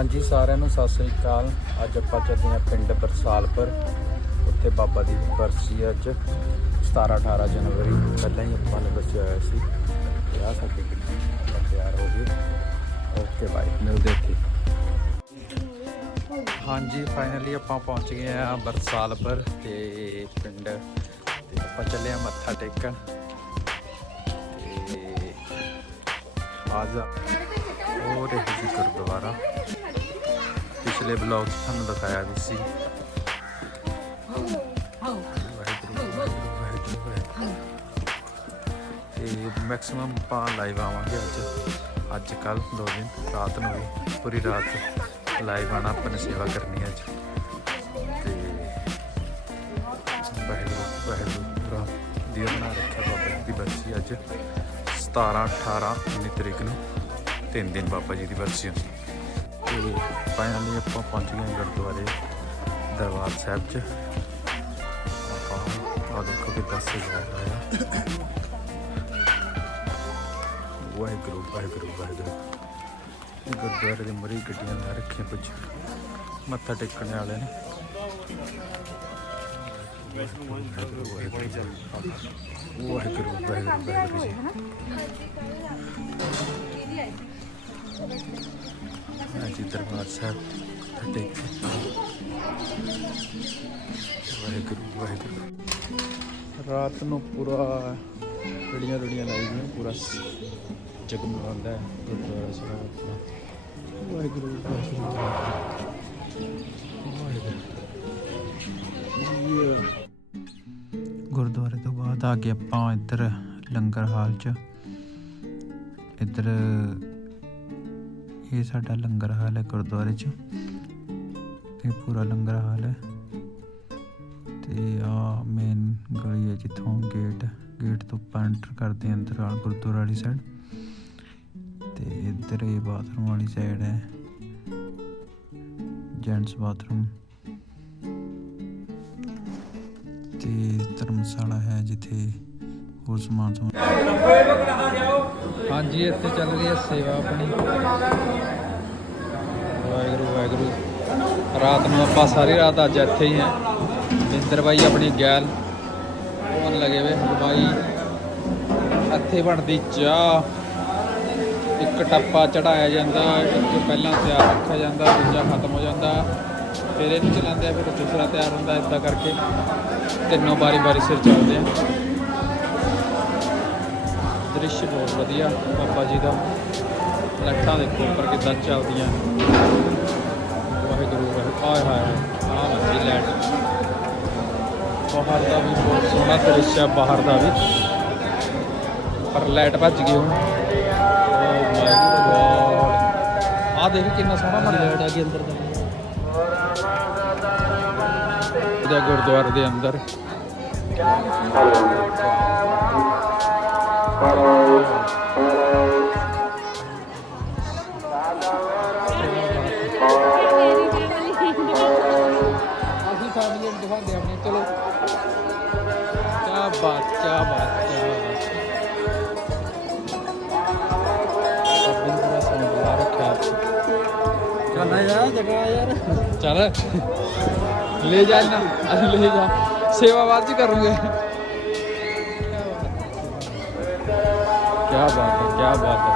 ਹਾਂਜੀ ਸਾਰਿਆਂ ਨੂੰ ਸਤਿ ਸ੍ਰੀ ਅਕਾਲ। ਅੱਜ ਆਪਾਂ ਚੱਲਦੇ ਹਾਂ ਪਿੰਡ ਬਰਸਾਲਪੁਰ। ਉੱਥੇ ਬਾਬਾ ਦੀ ਬਰਸੀ ਅੱਜ 17 18 ਜਨਵਰੀ। ਪਹਿਲਾਂ ਹੀ ਆਪਾਂ ਨੇ ਦੱਸਿਆ ਹੋਇਆ ਸੀ ਤੇ ਆਹ ਸਾਡੇ ਆਪਾਂ ਤਿਆਰ ਹੋ ਗਏ ਓਕੇ ਬਾਈ ਮਿਲਦੇ ਇੱਥੇ ਹਾਂਜੀ ਫਾਈਨਲੀ ਆਪਾਂ ਪਹੁੰਚ ਗਏ ਆ ਬਰਸਾਲਪੁਰ ਤੇ ਪਿੰਡ। ਤੇ ਆਪਾਂ ਚੱਲੇ ਆ ਮੱਥਾ ਟੇਕਣ। ਤੇ ਅੱਜ ਉਹ ਜੀ ਗੁਰਦੁਆਰਾ। ਪਿਛਲੇ ਬਲੌਗ 'ਚ ਤੁਹਾਨੂੰ ਦਿਖਾਇਆ ਵੀ ਸੀ। ਵਾਹਿਗੁਰੂ, ਵਾਹਿਗੁਰੂ, ਤੇ ਮੈਕਸਿਮਮ ਆਪਾਂ ਲਾਈਵ ਆਵਾਂਗੇ ਅੱਜ। ਅੱਜ ਕੱਲ ਦੋ ਦਿਨ ਰਾਤ ਨੂੰ ਵੀ ਪੂਰੀ ਰਾਤ ਲਾਈਵ ਆਣਾ ਆਪਾਂ ਨੇ ਸੇਵਾ ਕਰਨੀ ਹੈ ਅੱਜ। ਤੇ ਵਾਹਿਗੁਰੂ ਵਾਹਿਗੁਰੂ ਰਾਤ ਦੀ ਬਣਾ ਰੱਖਿਆ ਬਾਬਾ ਜੀ ਦੀ ਬਰਸੀ ਅੱਜ। 17 18 19 ਤਰੀਕ ਨੂੰ ਤਿੰਨ ਦਿਨ ਬਾਬਾ ਜੀ ਦੀ ਬਰਸੀ ਹੁੰਦੀ। ਤੇ ਫਾਈਨਲੀ ਆਪਾਂ ਪਹੁੰਚ ਗਏ ਗੁਰਦੁਆਰੇ ਦਰਬਾਰ ਸਾਹਿਬ 'ਚ। ਆਪਾਂ ਆ ਦੇਖੋ ਕਿੱਦਾਂ ਸਜਾਇਆ ਹੋਇਆ। ਵਾਹਿਗੁਰੂ ਵਾਹਿਗੁਰੂ ਵਾਹਿਗੁਰੂ। ਗੁਰਦੁਆਰੇ ਦੇ ਮਰੀ ਗੱਡੀਆਂ ਲਾ ਰੱਖੀਆਂ ਕੁਝ ਮੱਥਾ ਟੇਕਣ ਵਾਲੇ ਨੇ। ਵਾਹਿਗੁਰੂ ਵਾਹਿਗੁਰੂ ਵਾਹਿਗੁਰੂ ਵਾਹਿਗੁਰੂ। ਜੀ ਦਰਬਾਰ ਸਾਹਿਬ ਮੱਥਾ ਵਾਹਿਗੁਰੂ ਵਾਹਿਗੁਰੂ। ਰਾਤ ਨੂੰ ਪੂਰਾ ਰੜੀਆਂ ਰੜੀਆਂ ਲਾਈ ਦੀਆਂ, ਪੂਰਾ ਜਗਮਗਾਉਂਦਾ ਹੈ ਗੁਰਦੁਆਰਾ ਸਾਹਿਬ ਵਾਹਿਗੁਰੂ ਵਾਹਿਗੁਰੂ। ਗੁਰਦੁਆਰੇ ਤੋਂ ਬਾਅਦ ਆ ਕੇ ਆਪਾਂ ਇੱਧਰ ਲੰਗਰ ਹਾਲ 'ਚ, ਇੱਧਰ ਇਹ ਸਾਡਾ ਲੰਗਰ ਹਾਲ ਹੈ ਗੁਰਦੁਆਰੇ 'ਚ। ਇਹ ਪੂਰਾ ਲੰਗਰ ਹਾਲ ਹੈ। ਤੇ ਆ ਮੇਨ ਗਲੀ ਹੈ ਜਿੱਥੋਂ ਗੇਟ ਗੇਟ ਤੋਂ ਆਪਾਂ ਐਂਟਰ ਕਰਦੇ ਹਾਂ ਅੰਦਰ ਆ ਗੁਰਦੁਆਰਾ ਵਾਲੀ ਸਾਈਡ ਤੇ ਇੱਧਰ ਇਹ ਬਾਥਰੂਮ ਵਾਲੀ ਸਾਈਡ ਹੈ। ਜੈਂਟਸ ਬਾਥਰੂਮ ਤੇ ਧਰਮਸ਼ਾਲਾ ਹੈ ਜਿੱਥੇ ਹੋਰ ਸਮਾਨ ਸਮਾਨ ਹਾਂਜੀ, ਇੱਥੇ ਚੱਲ ਰਹੀ ਹੈ ਸੇਵਾ ਆਪਣੀ। ਵਾਹਿਗੁਰੂ ਵਾਹਿਗੁਰੂ। ਰਾਤ ਨੂੰ ਆਪਾਂ ਸਾਰੀ ਰਾਤ ਅੱਜ ਇੱਥੇ ਹੀ ਹਾਂ। ਮਿੰਦਰ ਬਾਈ ਆਪਣੀ ਗੈਲ। ਹੋਣ ਲਗੇ ਵੇ ਹਲਵਾਈ ਇੱਥੇ ਬਣਦੀ ਚਾਹ। ਇੱਕ ਟੱਪਾ ਚੜਾਇਆ ਜਾਂਦਾ, ਇੱਕ ਪਹਿਲਾਂ ਤਿਆਰ ਰੱਖਿਆ ਜਾਂਦਾ, ਦੂਜਾ ਖਤਮ ਹੋ ਜਾਂਦਾ। ਫਿਰ ਇਹਨੂੰ ਚਲਾਉਂਦੇ ਆ, ਫਿਰ ਦੂਸਰਾ ਤਿਆਰ ਹੁੰਦਾ ਇਦਾਂ ਕਰਕੇ। ਤਿੰਨੋਂ ਬਾਰੀ ਬਾਰੀ ਸਿਰ ਚੱਲਦੇ ਆ। ਦ੍ਰਿਸ਼ ਬਹੁਤ ਵਧੀਆ ਬਾਬਾ ਜੀ ਦਾ। ਲੱਟਾਂ ਦੇਖੋ ਉੱਪਰ ਕਿੱਦਾਂ ਚੱਲਦੀਆਂ ਵਾਹਿਗੁਰੂ ਵਾਹਿਗੁਰੂ ਆਏ ਹਾਏ ਆ ਵੱਜੀ ਲੈਟ ਬਾਹਰ ਦਾ ਵੀ ਬਹੁਤ ਸੋਹਣਾ ਦ੍ਰਿਸ਼ ਹੈ ਬਾਹਰ ਦਾ ਵੀ। ਪਰ ਲਾਈਟ ਭੱਜ ਗਈ ਹੁਣ। ਗॉड ਆ ਦੇਖ ਕਿੰਨਾ ਸੋਹਣਾ ਬਣਿਆ ਲਾਈਟ ਆ ਗਈ ਅੰਦਰ ਦਾ। ਇਹਦਾ ਗੁਰਦੁਆਰੇ ਦੇ ਅੰਦਰ। ਅਸੀਂ ਫੈਮਿਲੀ ਨੂੰ ਦਿਖਾਉਂਦੇ ਆਪਣੀ ਚਲੋ ਕੀ ਬਾਤ ਕੀ ਬਾਤ ਕੀ ਬਾਤ ਹੈ ਕੀ ਬਾਤ ਹੈ।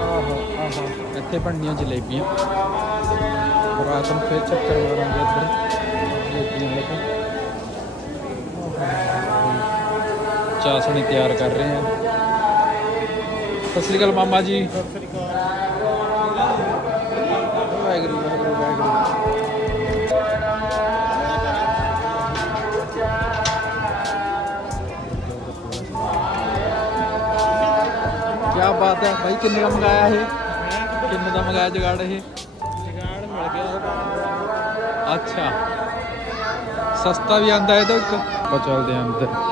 ਆਹੋ ਆਹੋ। ਇੱਥੇ ਬਣਨੀਆਂ ਜਲੇਬੀਆਂ। ਰਾਤ ਨੂੰ ਫਿਰ ਚੱਕਰ ਮਾਰਾਂਗੇ ਇੱਧਰ। ਜਲੇਬੀਆਂ ਲੈ ਕੇ। ਚਾਸਣੀ ਤਿਆਰ ਕਰ ਰਹੇ ਹਾਂ ਸਤਿ ਸ੍ਰੀ ਅਕਾਲ ਮਾਮਾ ਜੀ। ਵਾਹਿਗੁਰੂ ਕੀ ਬਾਤ ਹੈ। ਭਾਈ ਕਿੰਨੇ ਦਾ ਮੰਗਾਇਆ ਇਹ? ਕਿੰਨੇ ਦਾ ਮੰਗਾਇਆ ਜਗਾੜ ਇਹ? ਜਗਾੜ ਮਿਲ ਗਿਆ। ਅੱਛਾ। ਸਸਤਾ ਵੀ ਆਂਦਾ ਹੈ ਤਾਂ ਇੱਕ ਆਪਾਂ ਚੱਲਦੇ ਆਂ ਅੰਦਰ।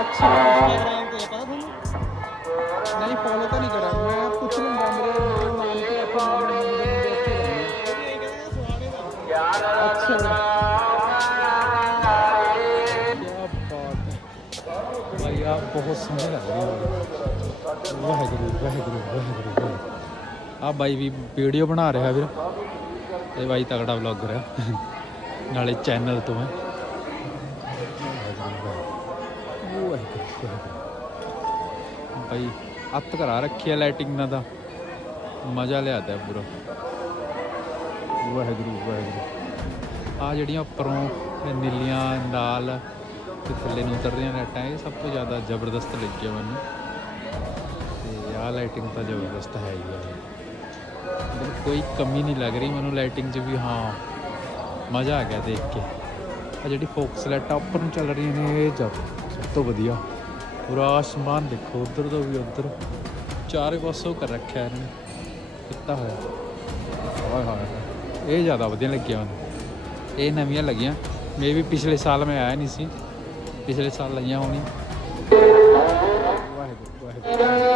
ਅੱਛਾ ਇੰਸਟਾਗ੍ਰਾਮ ਤੇ ਪਤਾ ਤੁਹਾਨੂੰ ਨਹੀਂ ਫੋਲੋ ਤਾਂ ਨਹੀਂ ਕਰਾਂ ਮੈਂ ਪੁੱਛ ਲੂੰਗਾ ਮੇਰੇ ਨਾਮ ਤੇ ਆਪਾਂ ਅੱਛਾ ਆ ਬਹੁਤ ਸੋਹਣੀ ਲੱਗ ਰਹੀ ਹੈ ਵਾਹਿਗੁਰੂ ਵਾਹਿਗੁਰੂ ਵਾਹਿਗੁਰੂ। ਆ ਬਾਈ ਵੀ ਵੀਡੀਓ ਬਣਾ ਰਿਹਾ ਵੀਰ। ਇਹ ਬਾਈ ਤਗੜਾ ਵਲੌਗਰ ਆ। ਨਾਲੇ ਚੈਨਲ ਤੋਂ ਹੈ। ਬਾਈ ਅੱਤ ਕਰਾ ਰੱਖੀ ਹੈ ਲਾਈਟਿੰਗ ਨਾਲ ਦਾ ਮਜ਼ਾ ਲਿਆਦਾ ਪੂਰਾ। ਵਾਹਿਗੁਰੂ ਵਾਹਿਗੁਰੂ। ਆ ਜਿਹੜੀਆਂ ਉੱਪਰੋਂ ਨੀਲੀਆਂ ਨਾਲ ਤੇ ਥੱਲੇ ਨੂੰ ਉਤਰ ਰਹੀਆਂ ਲਾਈਟਾਂ ਇਹ ਸਭ ਤੋਂ ਜ਼ਿਆਦਾ ਜ਼ਬਰਦਸਤ ਲੱਗਿਆ ਮੈਨੂੰ। ਤੇ ਆਹ ਲਾਈਟਿੰਗ ਤਾਂ ਜ਼ਬਰਦਸਤ ਹੈ ਹੀ ਹੈ ਕੋਈ ਕਮੀ ਨਹੀਂ ਲੱਗ ਰਹੀ ਮੈਨੂੰ ਲਾਈਟਿੰਗ 'ਚ ਵੀ ਹਾਂ। ਮਜ਼ਾ ਆ ਗਿਆ ਦੇਖ ਕੇ। ਆ ਜਿਹੜੀ ਫੋਕਸ ਲਾਈਟਾਂ ਉੱਪਰ ਨੂੰ ਚੱਲ ਰਹੀਆਂ ਨੇ, ਇਹ ਜਬ ਸਭ ਤੋਂ ਵਧੀਆ। ਪੂਰਾ ਆਸਮਾਨ ਦੇਖੋ, ਉਧਰ ਤੋਂ ਵੀ ਉਧਰ। ਚਾਰੇ ਪਾਸੋਂ ਕਰ ਰੱਖਿਆ ਇਹਨਾਂ ਨੇ, ਕੀਤਾ ਹੋਇਆ। ਹਾਏ ਹਾਏ ਇਹ ਜ਼ਿਆਦਾ ਵਧੀਆ ਲੱਗਿਆ ਮੈਨੂੰ। ਇਹ ਨਵੀਆਂ ਲੱਗੀਆਂ। ਮੇ ਵੀ ਪਿਛਲੇ ਸਾਲ ਮੈਂ ਆਇਆ ਨਹੀਂ ਸੀ। ਪਿਛਲੇ ਸਾਲ ਲਈਆਂ ਹੋਣੀ ਵਾਹਿਗੁਰੂ ਵਾਹਿਗੁਰੂ।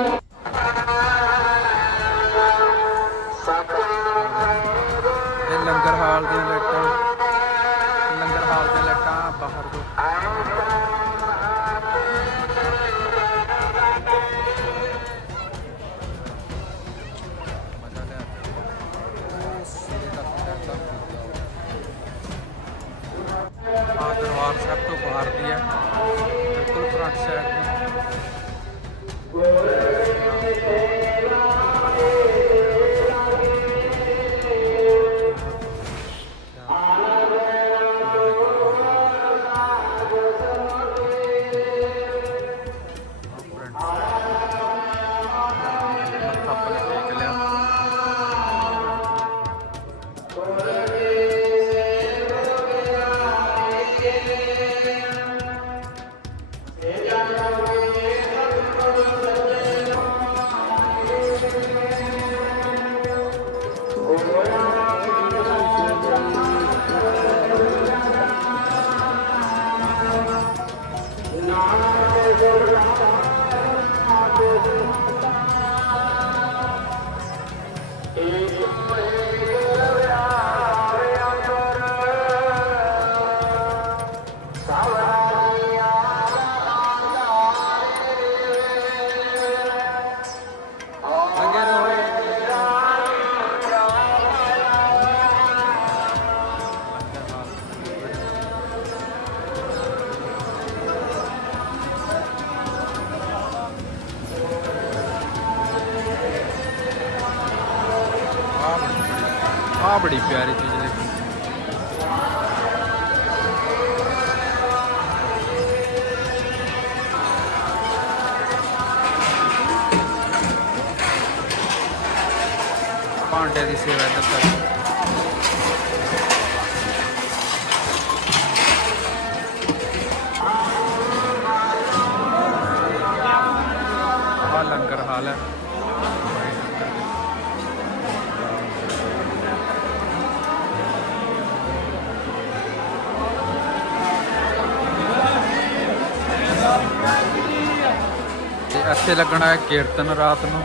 ਆ ਬੜੀ ਪਿਆਰੀ ਚੀਜ਼ ਦੇਖੀ ਭਾਂਡੇ ਦੀ ਸੇਵਾ ਇੱਥੇ ਲੱਗਣਾ ਹੈ ਕੀਰਤਨ ਰਾਤ ਨੂੰ।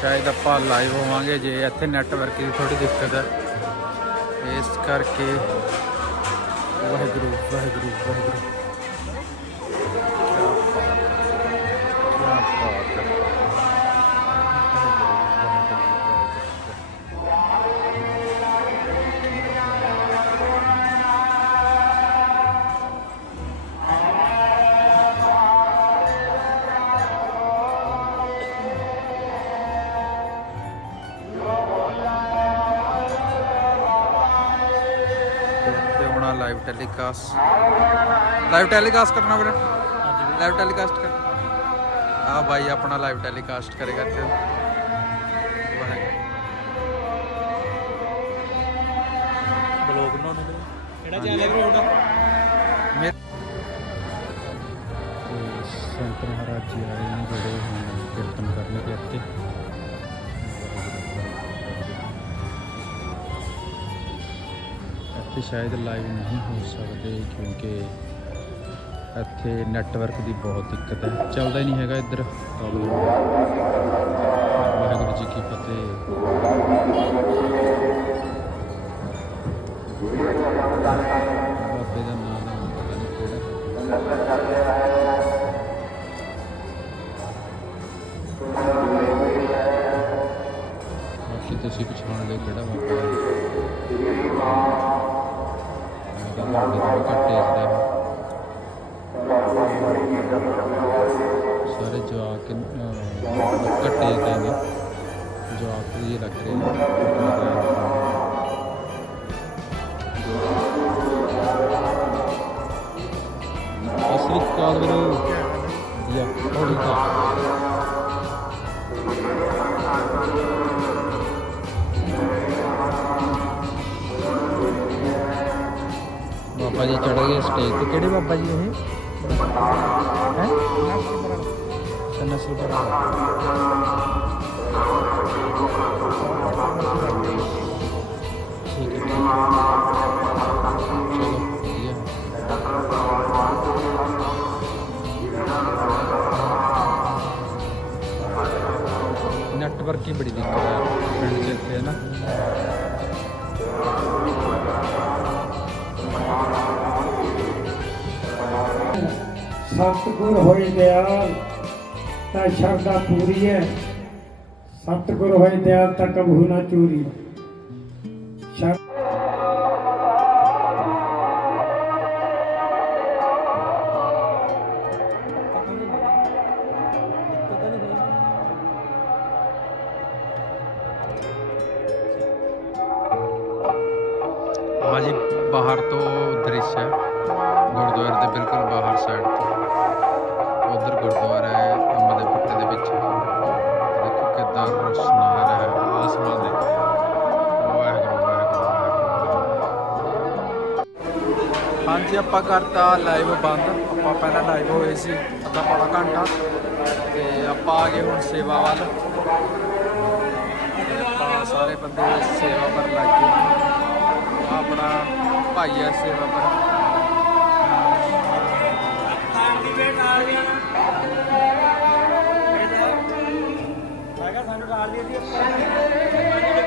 ਸ਼ਾਇਦ ਆਪਾਂ ਲਾਈਵ ਹੋਵਾਂਗੇ ਜੇ ਇੱਥੇ ਨੈਟਵਰਕ ਦੀ ਥੋੜੀ ਦਿੱਕਤ ਹੈ। ਇਸ ਕਰਕੇ Waheguru Waheguru Waheguru. Telecast live telecast करना बेटा लाइव टेलीकास्ट कर। हाँ भाई अपना लाइव टेलीकास्ट करेगा तो। ब्लॉग बनाने केड़ा चैनल है ब्रो संत महाराज जी आए हैं बड़े हैं कीर्तन करने के लिए। ਇੱਥੇ ਸ਼ਾਇਦ ਲਾਈਵ ਨਹੀਂ ਹੋ ਸਕਦੇ ਕਿਉਂਕਿ ਇੱਥੇ ਨੈਟਵਰਕ ਦੀ ਬਹੁਤ ਦਿੱਕਤ ਹੈ। ਚੱਲਦਾ ਹੀ ਨਹੀਂ ਹੈਗਾ ਇੱਧਰ। ਪ੍ਰੋਬਲਮ ਵਾਹਿਗੁਰੂ ਜੀ ਕੀ ਫਤਿਹ। ਬਾਬੇ ਦਾ ਨਾਮ ਦਾ ਪਤਾ ਨਹੀਂ ਕਿਹੜਾ। ਬਾਕੀ ਤੁਸੀਂ ਪਛਾਣ ਲਿਓ ਕਿਹੜਾ ਬਾਬਾ। ਹੈ ਇਹਦਾ ਘੱਟ ਏਜ ਹੈ ਸਾਰੇ ਜਵਾਕ ਘੱਟ ਏਜ ਦੇ ਨੇ। ਜਵਾਕ ਜਿਹੇ ਲੱਗ ਰਹੇ ਨੇ। ਸਟੇਜ ਤੇ ਕਿਹੜੇ ਬਾਬਾ ਜੀ ਇਹ? ਹੈ? ਸਨਸਰ ਠੀਕ ਹੈ ਠੀਕ ਹੈ। ਸਤਿਗੁਰ ਹੋਏ ਦਿਆਲ ਤਾਂ ਸ਼ਰਧਾ ਪੂਰੀ ਹੈ। ਸਤਿਗੁਰ ਹੋਏ ਦਿਆਲ ਤਾਂ ਕਬਹੂ ਨਾ ਚੂਰੀ। ਬੰਦੇ ਸੇਵਾ ਪਰ ਲੱਗ ਆਪਣਾ ਭਾਈ ਹੈ ਸੇਵਾ ਪਰ ਸਾਨੂੰ ਕਾਲ ਦੀ ਦੀ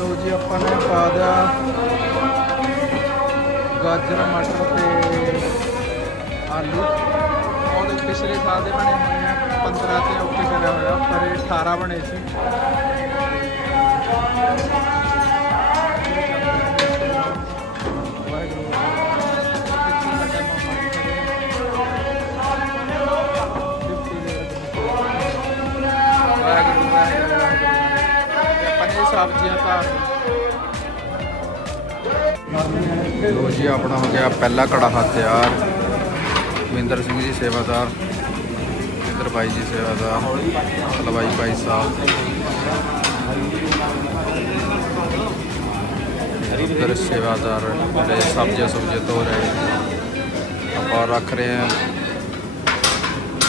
ਆ ਜੀ, ਆਪਾਂ ਨੇ ਪਾ ਦਿਆ ਗਾਜਰ, ਮਟਰ ਤੇ ਆਲੂ। ਉਹਦੇ ਪਿਛਲੇ ਸਾਲ ਦੇ ਬਣੇ ਹੋਏ ਆ। 15 ਤੇ ਓਕੇ ਕਰਿਆ ਹੋਇਆ, ਪਰ ਇਹ 18 ਬਣੇ ਸੀ। ਜੀ ਆਪਣਾ ਹੋ ਗਿਆ ਪਹਿਲਾ ਕੜਾਹਾ ਹਥਿਆਰ ਵਿੰਦਰ ਸਿੰਘ ਜੀ ਸੇਵਾਦਾਰ ਇੰਦਰ ਬਾਈ ਜੀ ਸੇਵਾਦਾਰ, ਹਲਵਾਈ ਭਾਈ ਸਾਹਿਬ। ਉਧਰ ਸੇਵਾਦਾਰ ਜਿਹੜੇ ਸਬਜ਼ੀਆਂ ਸੁਬਜ਼ੀਆਂ ਧੋ ਰਹੇ। ਆਪਾਂ ਰੱਖ ਰਹੇ ਹਾਂ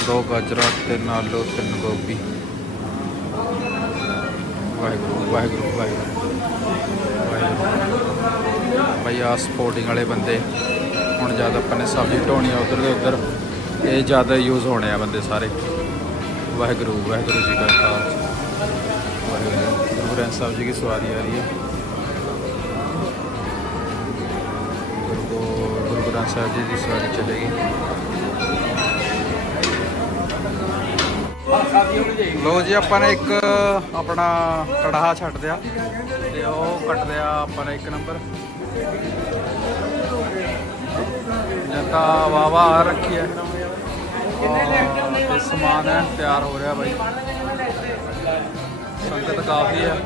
ਦੋ ਗਾਜਰਾਂ, ਤਿੰਨ ਆਲੂ, ਤਿੰਨ ਗੋਭੀ। ਵਾਹਿਗੁਰੂ ਵਾਹਿਗੁਰੂ ਵਾਹਿਗੁਰੂ। ਭਾਈ ਆ ਸਪੋਰਟਿੰਗ ਵਾਲੇ ਬੰਦੇ, ਹੁਣ ਜਦ ਆਪਾਂ ਨੇ ਸਬਜ਼ੀ ਢੋਣੀ ਆ ਉਧਰ ਦੇ ਉਧਰ, ਇਹ ਜ਼ਿਆਦਾ ਯੂਜ਼ ਹੋਣੇ ਆ ਬੰਦੇ ਸਾਰੇ। ਵਾਹਿਗੁਰੂ ਵਾਹਿਗੁਰੂ ਜੀ ਕਾ ਖਾਲਸਾ। ਵਾਹਿਗੁਰੂ ਗੁਰੂ ਗ੍ਰੰਥ ਸਾਹਿਬ ਜੀ ਦੀ ਸਵਾਰੀ ਆ ਰਹੀ ਹੈ। ਗੁਰੂ ਗੋ- ਗੁਰੂ ਗ੍ਰੰਥ ਸਾਹਿਬ ਜੀ ਦੀ ਸਵਾਰੀ ਚਲੇਗੀ। ਲੋ ਜੀ, ਆਪਾਂ ਨੇ ਇੱਕ ਆਪਣਾ ਕੜਾਹਾ ਛੱਡ ਦਿਆ ਤੇ ਉਹ ਕੱਟ ਦਿਆ ਆਪਾਂ ਨੇ ਇੱਕ ਨੰਬਰ। ਜਨਤਾ ਵਾਵਾ ਆ ਰੱਖੀ ਹੈ। ਤੇ ਸਮਾਨ ਹੈ ਤਿਆਰ ਹੋ ਰਿਹਾ ਬਾਈ। ਸੰਗਤ ਕਾਫੀ ਹੈ।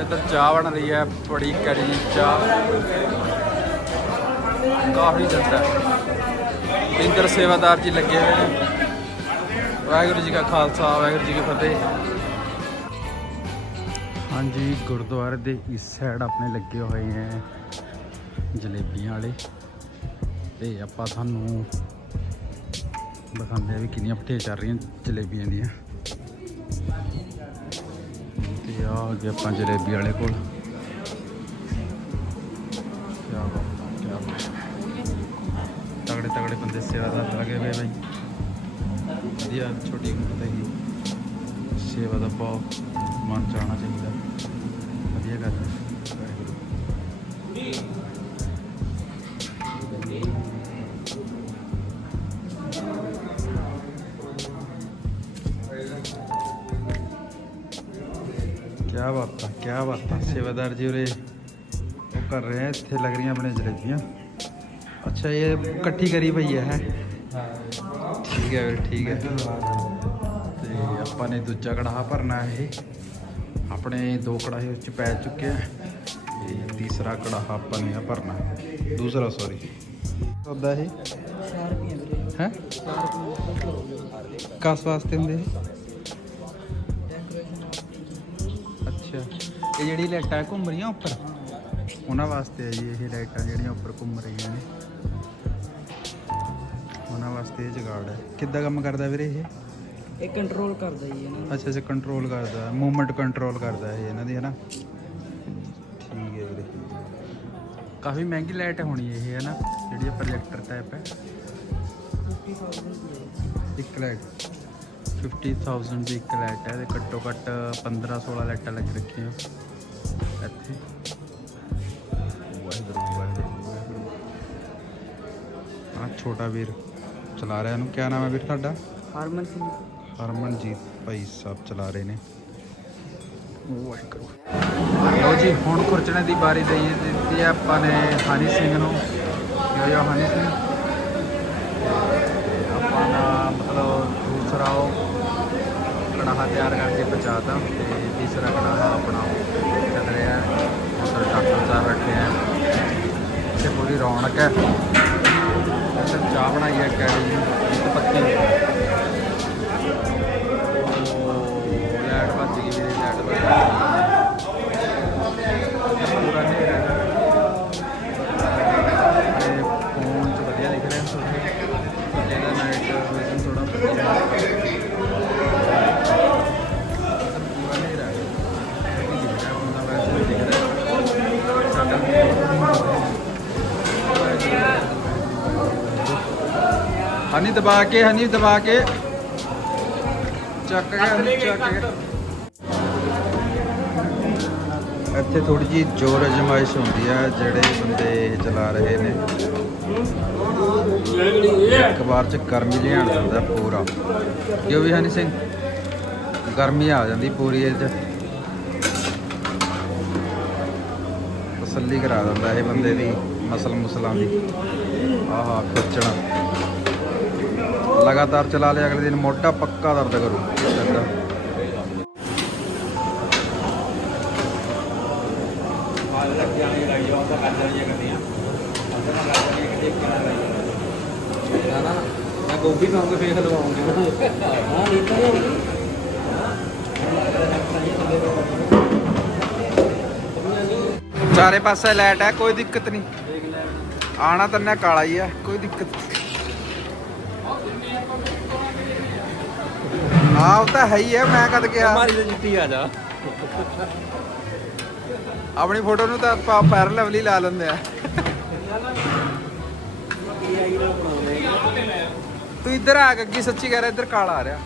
ਇੱਧਰ ਚਾਹ ਬਣ ਰਹੀ ਹੈ, ਬੜੀ ਕੜੀ ਚਾਹ। ਕਾਫੀ ਜਨਤਾ ਹੈ। ਇੰਦਰ ਸੇਵਾਦਾਰ ਜੀ ਲੱਗੇ ਹੋਏ ਨੇ। ਵਾਹਿਗੁਰੂ ਜੀ ਕਾ ਖਾਲਸਾ, ਵਾਹਿਗੁਰੂ ਜੀ ਕੀ ਫਤਿਹ। ਹਾਂਜੀ, ਗੁਰਦੁਆਰੇ ਦੇ ਇਸ ਸਾਈਡ ਆਪਣੇ ਲੱਗੇ ਹੋਏ ਹੈ ਜਲੇਬੀਆਂ ਵਾਲੇ। ਤੇ ਆਪਾਂ ਤੁਹਾਨੂੰ ਦਿਖਾਉਂਦੇ ਆ ਵੀ ਕਿੰਨੀਆਂ ਪੱਠੇ ਚੱਲ ਰਹੀਆਂ ਜਲੇਬੀਆਂ ਦੀਆਂ। ਤੇ ਆ ਆ ਆਪਾਂ ਜਲੇਬੀ ਵਾਲੇ ਕੋਲ। ਕਿਆ ਬਾਤ ਕਿਆ ਬਾਤ। ਤਗੜੇ ਤਗੜੇ ਬੰਦੇ ਸੇਵਾਦਾਰ ਲੱਗੇ ਹੋਏ ਬਾਈ। ਵਧੀਆ ਛੋਟੀ ਉਮਰ ਤੇ ਹੀ ਸੇਵਾ ਦਾ ਬਹੁਤ ਮਨ ਚਾਹਣਾ ਚਾਹੀਦਾ। ਵਧੀਆ ਗੱਲ ਹੈ। ਕਿਆ ਬਾਤ ਕਿਆ ਬਾਤ ਸੇਵਾਦਾਰ ਜੀ ਉਰੇ ਉਹ ਕਰ ਰਹੇ ਹੈ ਇੱਥੇ ਲੱਗ ਰਹੀਆਂ ਆਪਣੇ ਜਲੇਬੀਆਂ। ਅੱਛਾ, ਇਹ ਇਕੱਠੀ ਕਰੀ ਪਈ ਹੈ? ਠੀਕ ਹੈ ਵੀਰ ਠੀਕ ਹੈ। ਤੇ ਆਪਾਂ ਨੇ ਦੂਜਾ ਕੜਾਹਾ ਭਰਨਾ ਹੈ ਇਹ। ਆਪਣੇ ਦੋ ਕੜਾਹੇ ਉੱਚ ਪੈ ਚੁੱਕੇ ਆ ਤੇ ਤੀਸਰਾ ਕੜਾਹਾ ਆਪਾਂ ਨੇ ਆ ਭਰਨਾ। ਦੂਸਰਾ ਸੌਰੀ ਉਹਦਾ ਇਹ? 4 ਰੁਪਏ ਵੀਰੇ ਹੈ? 4 ਰੁਪਏ ਕਸ ਵਾਸਤੇ ਹੁੰਦੇ ਅੱਛਾ। ਇਹ ਜਿਹੜੀ ਲਾਈਟਾਂ ਘੁੰਮ ਰਹੀਆਂ ਉੱਪਰ? ਉਹਨਾਂ ਵਾਸਤੇ ਹੈ ਜੀ ਇਹ ਲਾਈਟਾਂ ਜਿਹੜੀਆਂ ਉੱਪਰ ਘੁੰਮ ਰਹੀਆਂ ਨੇ। ਵਾਸਤੇ ਇਹ ਜਗਾੜ ਹੈ। ਕਿੱਦਾਂ ਕੰਮ ਕਰਦਾ ਵੀਰੇ ਇਹ? ਇਹ ਕੰਟਰੋਲ ਕਰਦਾ ਜੀ ਇਹਨਾਂ ਨੂੰ। ਅੱਛਾ ਅੱਛਾ ਕੰਟਰੋਲ ਕਰਦਾ। ਮੂਵਮੈਂਟ ਕੰਟਰੋਲ ਕਰਦਾ ਇਹ ਇਹਨਾਂ ਦੀ ਹੈ ਨਾ? ਠੀਕ ਹੈ ਵੀਰੇ। ਕਾਫੀ ਮਹਿੰਗੀ ਲਾਈਟ ਹੋਣੀ ਇਹ ਹੈ ਨਾ? ਜਿਹੜੀ ਪ੍ਰੋਜੈਕਟਰ ਟਾਈਪ ਹੈ। 50000 ਰੁਪਏ ਇੱਕ ਲਾਈਟ। 50000 ਦੀ ਇੱਕ ਲਾਈਟ ਹੈ। ਤੇ ਘੱਟੋ ਘੱਟ 15 16 ਲਾਈਟਾਂ ਲੱਗ ਰੱਖੀਆਂ। ਇੱਥੇ। ਵਾਹਿਗੁਰੂ ਵਾਹਿਗੁਰੂ ਵਾਹਿਗੁਰੂ। ਆ ਛੋਟਾ ਵੀਰ। ਚਲਾ ਰਿਹਾ ਇਹਨੂੰ। ਕਿਆ ਨਾਮ ਹੈ ਵੀਰ ਤੁਹਾਡਾ? ਹਰਮਨ ਸਿੰਘ। ਹਰਮਨਜੀਤ ਭਾਈ ਸਾਹਿਬ ਚਲਾ ਰਹੇ ਨੇ। ਵਾਹਿਗੁਰੂ। ਲਓ ਜੀ ਹੁਣ ਖੁਰਚਣੇ ਦੀ ਬਾਰੀ ਦੇ ਦਿੱਤੀ ਹੈ ਆਪਾਂ ਨੇ ਹਨੀ ਸਿੰਘ ਨੂੰ। ਜੋ ਜੋ ਹਨੀ ਸਿੰਘ। ਤੇ ਆਪਾਂ ਨਾ ਮਤਲਬ ਦੂਸਰਾ ਉਹ ਕੜਾਹਾ ਤਿਆਰ ਕਰਕੇ ਪਹੁੰਚਾਤਾ ਤੇ ਤੀਸਰਾ ਕੜਾਹਾ ਆਪਣਾ ਚੱਲ ਰਿਹਾ ਹੈ। ਡਾਕਟਰ ਸਾਹਿਬ ਬੈਠੇ ਹੈ। ਇੱਥੇ ਪੂਰੀ ਰੌਣਕ ਹੈ। ਇੱਥੇ ਚਾਹ ਬਣਾਈ ਹੈ ਕੈਰੀ ਇੱਕ ਪੱਤੀ। ਹਨੀ ਦਬਾ ਕੇ ਹਨੀ ਦਬਾ ਕੇ। ਚੱਕ ਗਿਆ ਹਨੀ ਚੱਕ ਗਿਆ ਇੱਥੇ ਥੋੜੀ ਜੀ ਜ਼ੋਰ ਅਜਮਾਇਸ਼ ਹੁੰਦੀ ਆ ਜਿਹੜੇ ਬੰਦੇ ਚਲਾ ਰਹੇ ਨੇ। ਇੱਕ ਵਾਰ ਚ ਗਰਮੀ ਲਿਆਣ ਦਿੰਦਾ ਪੂਰਾ। ਕਿਉਂ ਵੀ ਹਨੀ ਸਿੰਘ? ਗਰਮੀ ਆ ਜਾਂਦੀ ਪੂਰੀ ਇਹ ਚ। ਤਸੱਲੀ ਕਰਾ ਦਿੰਦਾ ਇਹ ਬੰਦੇ ਦੀ ਮਸਲ ਮੁਸਲਾਂ ਦੀ। ਆਹਾ ਖਿੱਚਣਾ। ਲਗਾਤਾਰ ਚਲਾ ਲਿਆ ਅਗਲੇ ਦਿਨ ਮੋਢਾ ਪੱਕਾ ਦਰਦ ਕਰੂ। ਗੋਭੀ ਖਾਉਂਗਾ ਫੇਰ ਹਾਂ ਚਾਰੇ ਪਾਸੇ ਲਾਈਟ ਹੈ ਕੋਈ ਦਿੱਕਤ ਨਹੀਂ। ਆਣਾ ਤੰਨਾ ਕਾਲਾ ਹੀ ਹੈ ਕੋਈ ਦਿੱਕਤ ਹਾਂ ਉਹ ਤਾਂ ਹੈ ਹੀ ਹੈ ਮੈਂ ਕਦ ਗਿਆ ਮਾਰੀ ਤੇ ਜਿੱਤੀ ਆ ਜਾ। ਆਪਣੀ ਫੋਟੋ ਨੂੰ ਤਾਂ ਆਪਾਂ ਪੈਰ ਲੈਵਲ ਹੀ ਲਾ ਲੈਂਦੇ ਆ। ਤੂੰ ਇੱਧਰ ਆ ਗੱਗੀ ਸੱਚੀ ਕਹਿ ਰਿਹਾ ਇੱਧਰ ਕਾਲਾ ਆ ਰਿਹਾ।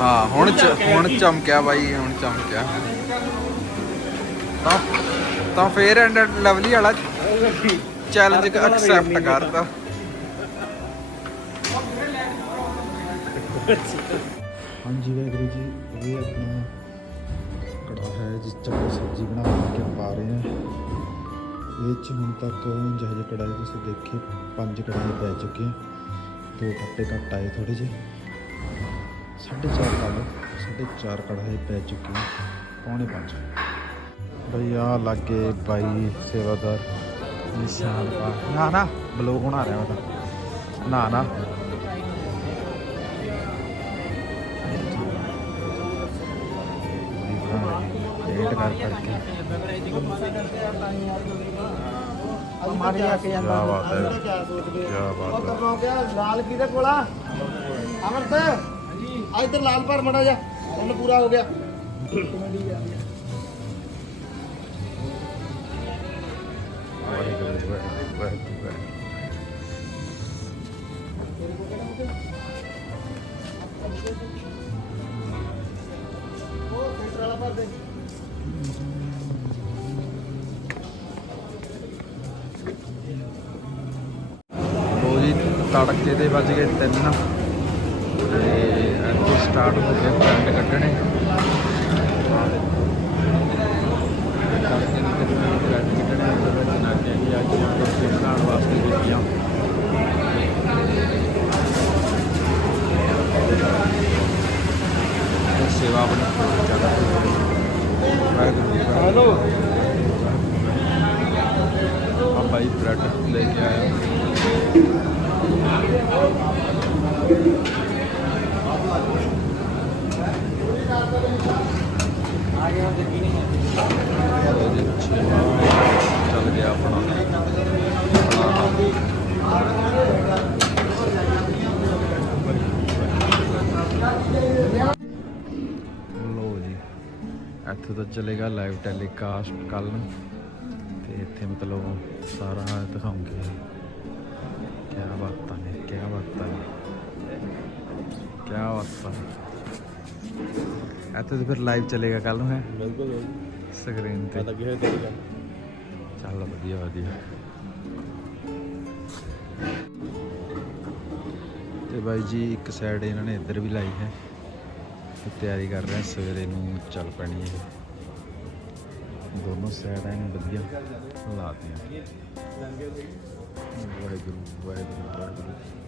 ਹਾਂ ਹੁਣ ਹੁਣ ਚਮਕਿਆ ਬਾਈ ਹੁਣ ਚਮਕਿਆ। ਤਾਂ ਤਾਂ ਫੇਰ ਐਂਡ ਲਵਲੀ ਵਾਲਾ ਚੈਲੰਜ ਐਕਸੈਪਟ ਕਰਤਾ। ਹਾਂਜੀ ਵਾਹਿਗੁਰੂ ਜੀ ਇਹ ਆਪਣਾ ਕੜਾ ਹੈ ਜਿਸ ਚ ਆਪਾਂ ਸਬਜ਼ੀ ਬਣਾ ਕੇ ਪਾ ਰਹੇ ਹਾਂ। ਇਹ 'ਚ ਹੁਣ ਤੱਕ ਜਿਹੇ ਜਿਹੇ ਕੜਾਈ ਤੁਸੀਂ ਦੇਖੇ ਪੰਜ ਕੜਾਈ ਪੈ ਚੁੱਕੇ ਆ। ਦੋ ਟੱਪੇ ਘੱਟ ਆਏ ਥੋੜੇ ਜਿਹੇ। ਸਾਢੇ ਚਾਰ ਪਾ ਲਓ ਸਾਢੇ ਚਾਰ ਕੜਾਈ ਪੈ ਚੁੱਕੀ ਆ। ਪੌਣੇ ਪੰਜ। ਬਈ ਆ ਲੱਗੇ ਬਾਈ ਸੇਵਾਦਾਰ ਨਿਸ਼ਾਨ ਪਾ। ਨਾ ਨਾ ਬਲੌਗ ਬਣਾ ਰਿਹਾ ਮੈਂ ਤਾਂ। ਨਾ ਨਾ। ਡੇਟ ਕਰ ਕਰਕੇ। ਮਾਰੀ ਆ ਕੇ ਕਿਆ ਬਾਤ ਹੈ। ਕਿਆ ਬਾਤ ਹੈ। ਕਰਨਾ ਗਿਆ ਲਾਲ ਕਿਹਦੇ ਕੋਲ ਅਮਰਤ? ਆ ਇੱਧਰ ਲਾਲ ਭਰ ਮੜਾ ਜਾ। ਉਹਨੇ ਪੂਰਾ ਹੋ ਗਿਆ। ਤੜਕੇ ਦੇ ਵੱਜ ਗਏ 3 ਤੇ ਇੱਥੇ ਸਟਾਰਟ ਹੋ ਗਏ ਫਰੰਟ ਕੱਢਣੇ। ਤੜਕੇ ਦੇ ਤਿੰਨ ਵਜੇ ਫਰੰਟ ਕੱਢਣੇ ਤੇ ਵਿੱਚ ਨਾਗਿਆ ਕੀ ਆ ਗਈਆਂ ਕੁਰਸੀ ਬਣਾਉਣ ਵਾਸਤੇ ਦਿੱਤੀਆਂ ਸੇਵਾ ਬਣੀ ਹਲੋ। ਆ ਭਾਈ ਬ੍ਰੈਡ ਲੈ ਕੇ ਆਇਆ ਚੱਲ ਗਿਆ ਆਪਣਾ ਲੋ ਜੀ, ਇੱਥੇ ਤਾਂ ਚੱਲੇਗਾ ਲਾਈਵ ਟੈਲੀਕਾਸਟ ਕੱਲ ਨੂੰ। ਤੇ ਇੱਥੇ ਮਤਲਬ ਸਾਰਾ ਦਿਖਾਉਂਗੇ। ਕਿਆ ਬਾਤਾਂ ਨੇ ਕਿਆ ਬਾਤਾਂ ਨੇ ਕਿਆ ਬਾਤਾਂ ਨੇ ਇੱਥੇ ਤਾਂ ਫਿਰ ਲਾਈਵ ਚੱਲੇਗਾ ਕੱਲ ਨੂੰ ਹੈ ਬਿਲਕੁਲ ਸਕਰੀਨ ਤੇ ਕੀ ਹੋਇਆ ਤੇਰੀ ਚੱਲ ਵਧੀਆ ਵਧੀਆ ਤੇ ਬਾਈ ਜੀ ਇੱਕ ਸਾਈਡ ਇਹਨਾਂ ਨੇ ਇੱਧਰ ਵੀ ਲਾਈ ਹੈ ਤਿਆਰੀ ਕਰ ਰਹੇ ਸਵੇਰੇ ਨੂੰ ਚੱਲ ਪੈਣੀ ਇਹ ਦੋਨੋਂ ਸਾਈਡ ਐਨ ਵਧੀਆ ਲਾਤੀਆਂ ਵਾਹਿਗੁਰੂ ਵਾਹਿਗੁਰੂ ਵਾਹਿਗੁਰੂ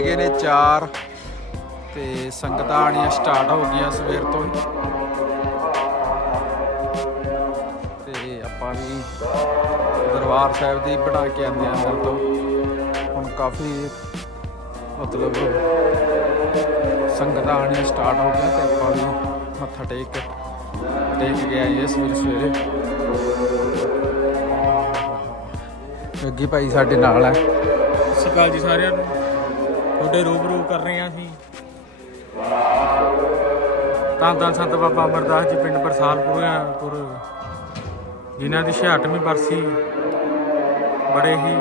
ਵੱਜ ਗਏ ਨੇ 4 ਤੇ ਸੰਗਤਾਂ ਆਣੀਆਂ ਸਟਾਰਟ ਹੋ ਗਈਆਂ ਸਵੇਰ ਤੋਂ ਹੀ। ਤੇ ਆਪਾਂ ਵੀ ਦਰਬਾਰ ਸਾਹਿਬ ਦੀ ਬਣਾ ਕੇ ਆਂਦੇ ਆਂ ਅੰਦਰ ਤੋਂ। ਹੁਣ ਕਾਫੀ ਮਤਲਬ ਸੰਗਤਾਂ ਆਣੀਆਂ ਸਟਾਰਟ ਹੋ ਗਈਆਂ ਤੇ ਆਪਾਂ ਵੀ ਮੱਥਾ ਟੇਕ ਕੇ ਟੇਕ ਕੇ ਆਏ ਸਵੇਰੇ ਸਵੇਰੇ। ਅੱਗੇ ਭਾਈ ਸਾਡੇ ਨਾਲ ਹੈ ਸਤਿ ਸ਼੍ਰੀ ਅਕਾਲ ਜੀ ਸਾਰਿਆਂ ਨੂੰ। ਤੁਹਾਡੇ ਰੂਬਰੂ ਕਰ ਰਹੇ ਹਾਂ ਅਸੀਂ। ਤਾਂ ਤਾਂ ਸੰਤ ਬਾਬਾ ਅਮਰਦਾਸ ਜੀ ਪਿੰਡ ਬਰਸਾਲਪੁਰ ਜਿਨ੍ਹਾਂ ਦੀ 66ਵੀਂ ਬਰਸੀ। ਬੜੇ ਹੀ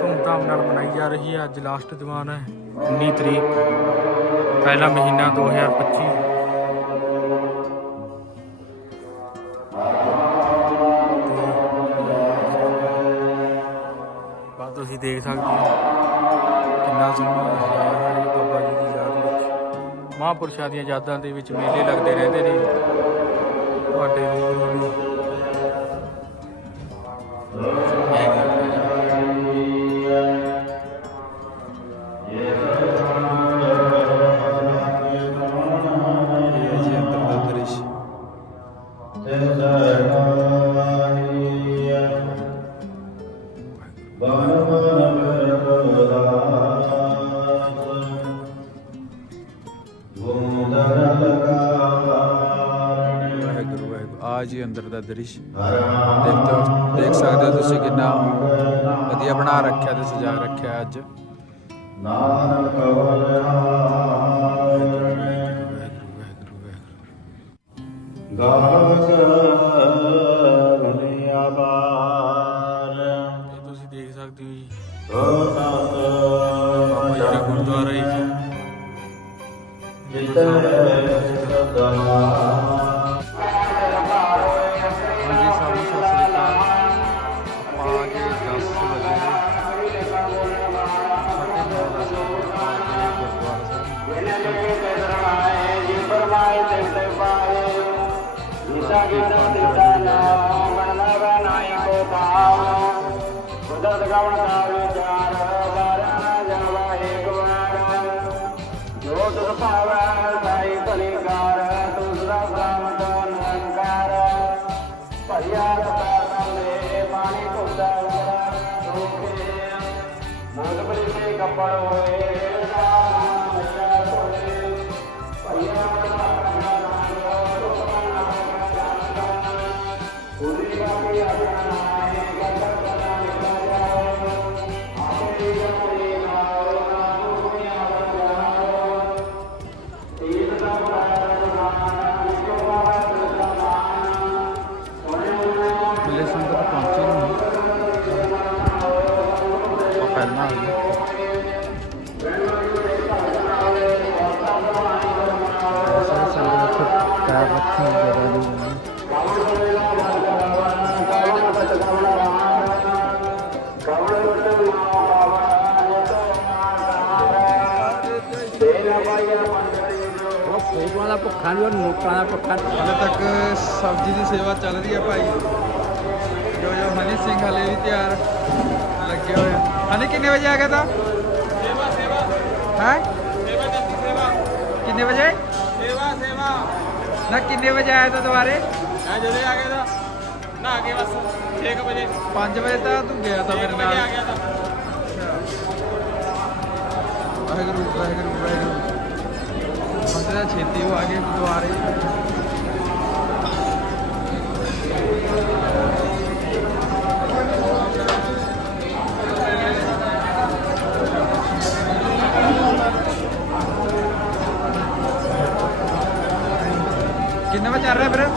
ਧੂਮਧਾਮ ਨਾਲ ਮਨਾਈ ਜਾ ਰਹੀ ਹੈ ਅੱਜ ਲਾਸਟ ਦੀਵਾਨ ਹੈ 19 ਤਰੀਕ, ਪਹਿਲਾ ਮਹੀਨਾ 2025 ਪੁਰਸ਼ਾਂ ਦੀਆਂ ਯਾਦਾਂ ਦੇ ਵਿੱਚ ਮੇਲੇ ਲੱਗਦੇ ਰਹਿੰਦੇ ਨੇ। ਤੁਹਾਡੇ ਰੂਬਰੂ ਵੀ ਬਾਰਿਸ਼ ਦੇਖੋ ਦੇਖ ਸਕਦੇ ਹੋ ਤੁਸੀਂ ਕਿੰਨਾ ਵਧੀਆ ਬਣਾ ਰੱਖਿਆ ਤੇ ਸਜਾ ਰੱਖਿਆ ਅੱਜ। ਨਾਨਕ ਕਵਲ ਇਹ ਤੁਸੀਂ ਦੇਖ ਸਕਦੇ ਹੋ ਜੀ। ਬਾਬਾ ਜੀ ਦਾ ਹਾਲੇ ਤੱਕ ਸਬਜ਼ੀ ਦੀ ਸੇਵਾ ਚੱਲ ਰਹੀ ਹੈ ਭਾਈ ਜੋ ਜੋ ਹਨੀ ਸਿੰਘ ਹਲੇ ਵੀ ਤਿਆਰ ਲੱਗੇ ਹੋਏ ਆ। ਹਨੀ ਕਿੰਨੇ ਵਜੇ ਆ ਗਿਆ ਤਾ ਸੇਵਾ ਸੇਵਾ ਹੈ ਸੇਵਾ ਜੱਤੀ ਸੇਵਾ ਕਿੰਨੇ ਵਜੇ ਸੇਵਾ ਸੇਵਾ ਨਾ ਕਿੰਨੇ ਵਜੇ ਆਇਆ ਤਾ ਦੁਬਾਰੇ ਆ ਜਦੇ ਆ ਗਿਆ ਤਾਂ ਨਹਾ ਕੇ ਬਸ 6 ਵਜੇ 5 ਵਜੇ ਤਾਂ ਤੂੰ ਗਿਆ ਤਾ ਮੇਰੇ ਨਾਲ ਆ ਗਿਆ ਤਾਂ ਵਾਹਿਗੁਰੂ ਵਾਹਿਗੁਰੂ ਵਾਹਿਗੁਰੂ ਬੰਦੇ ਦਾ ਛੇਤੀ ਹੋ ਆ ਗਏ ਦੁਆਰੇ ਕਿੰਨਾ ਵਾ ਚੱਲ ਰਿਹਾ ਫਿਰ 14ਵਾਂ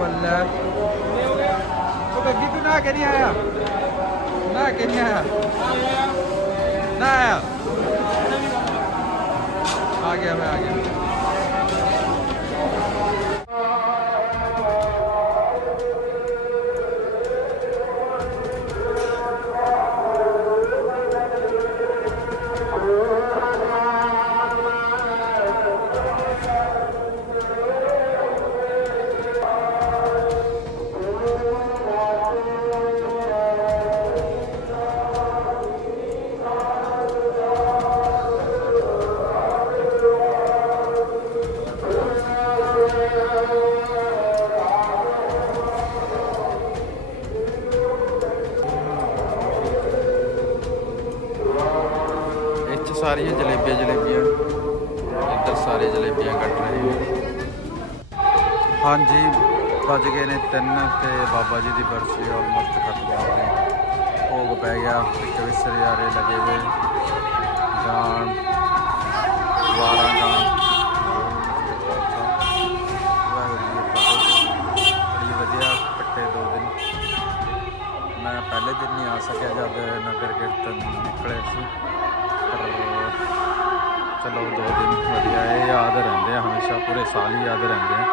ਬੱਲੇ ਉਹ ਗੱਗੀ ਤੂੰ ਨਾ ਕੇ ਨਹੀਂ ਆਇਆ ਨਾ ਕੇ ਨਹੀਂ ਆਇਆ ਨਾ ਆਇਆ ਆ ਗਿਆ ਮੈਂ ਆ ਗਿਆ ਸਾਰੀਆਂ ਜਲੇਬੀਆਂ ਜਲੇਬੀਆਂ। ਇੱਧਰ ਸਾਰੇ ਜਲੇਬੀਆਂ ਕੱਟ ਰਹੇ ਨੇ। ਹਾਂਜੀ, ਵੱਜ ਗਏ ਨੇ ਤਿੰਨ ਤੇ ਬਾਬਾ ਜੀ ਦੀ ਬਰਸੀ ਆਲਮੋਸਟ ਖਤਮ ਹੋ ਗਈ। ਭੋਗ ਪੈ ਗਿਆ ਵਿੱਚ ਵਿਸਰਿਆਰੇ ਲੱਗੇ ਹੋਏ। ਗਾਣ ਵਾਰਾਂ ਗਾਣ ਵਾਹਿਗੁਰੂ ਬੜੀ ਵਧੀਆ ਕੱਟੇ ਦੋ ਦਿਨ। ਮੈਂ ਪਹਿਲੇ ਦਿਨ ਨਹੀਂ ਆ ਸਕਿਆ ਜਦ ਨਗਰ ਕੀਰਤਨ ਨਿਕਲੇ ਸੀ। ਚਲੋ ਦੋ ਦਿਨ ਵਧੀਆ, ਇਹ ਯਾਦ ਰਹਿੰਦੇ ਆ ਹਮੇਸ਼ਾ, ਪੂਰੇ ਸਾਲ ਹੀ ਯਾਦ ਰਹਿੰਦੇ ਆ।